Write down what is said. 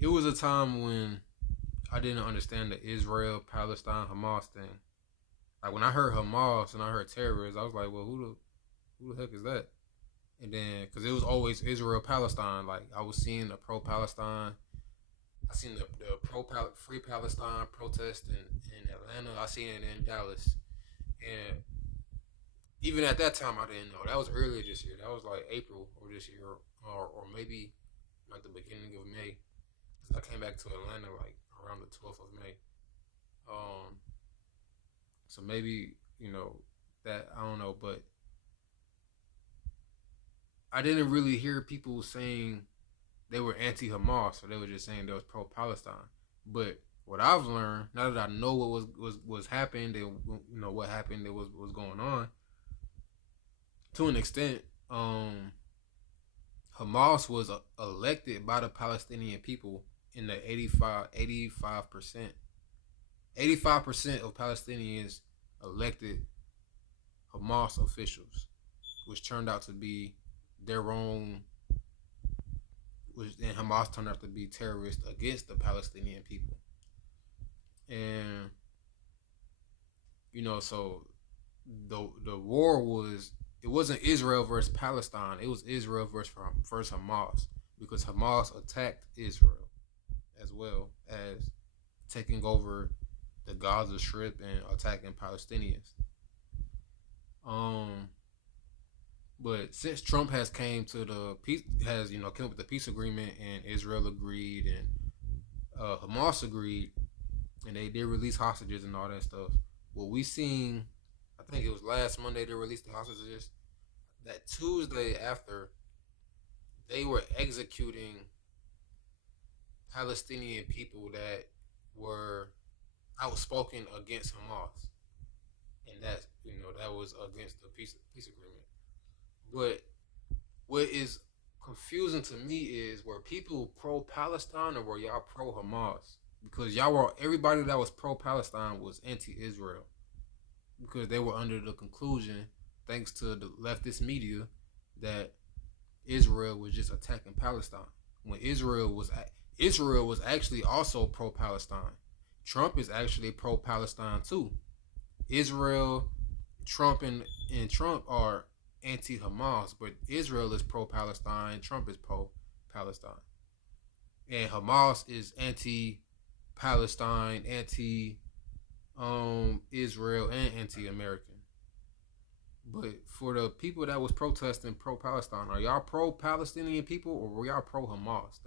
it was a time when I didn't understand the Israel Palestine Hamas thing. Like when I heard Hamas and I heard terrorists, I was like, well, who the heck is that? And then because it was always Israel Palestine. Like I was seeing the pro Palestine. I seen the pro Free Palestine protest in Atlanta. I seen it in Dallas, and even at that time, I didn't know. That was earlier this year. That was like April or this year, or maybe like the beginning of May. Cause I came back to Atlanta like around the 12th of May. Um, so maybe that I don't know, but I didn't really hear people saying they were anti-Hamas, or they were just saying they was pro-Palestine. But what I've learned now that I know what was happening, what happened, that was going on to an extent. Hamas was elected by the Palestinian people in the 85%. 85% of Palestinians elected Hamas officials, which turned out to be their own, which then Hamas turned out to be terrorists against the Palestinian people. And so the war was, it wasn't Israel versus Palestine. It was Israel versus Hamas, because Hamas attacked Israel as well as taking over the Gaza Strip and attacking Palestinians. Um, but since Trump has came to the peace, has came up with the peace agreement, and Israel agreed, and Hamas agreed, and they did release hostages and all that stuff. What we seen, I think it was last Monday they released the hostages. That Tuesday after, they were executing Palestinian people that were outspoken against Hamas, and that was against the peace agreement. But what is confusing to me is, were people pro Palestine or were y'all pro Hamas? Because everybody that was pro Palestine was anti Israel, because they were under the conclusion, thanks to the leftist media, that Israel was just attacking Palestine. When Israel was actually also pro Palestine. Trump is actually pro Palestine too. Israel, Trump and Trump are anti Hamas, but Israel is pro Palestine, Trump is pro Palestine. And Hamas is anti Palestine, anti Israel, and anti American. But for the people that was protesting pro Palestine, are y'all pro Palestinian people or were y'all pro Hamas?